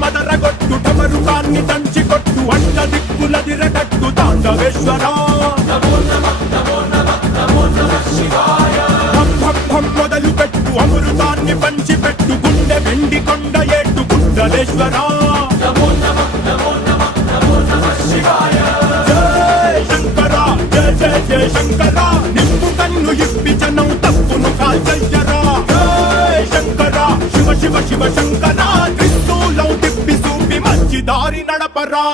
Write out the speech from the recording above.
మదరగొట్టు ఢమరుకాన్ని దంచి కొట్టు అన్న దిక్కులదిరగట్టు తాండవేశ్వర మొదలు పెట్టు అమృతాన్ని పంచి పెట్టు గుండె వెండి కొండ ఏట్టు కుండలేశ్వర శంకర జయ జయ జయ శంకర నిప్పు కన్ను ఇప్పి జనం తప్పును కాల్చయ్యరా శంకర శివ శివ శివ శంకర త్రిశూలం తిప్పి చూపి మంచి దారి నడపరా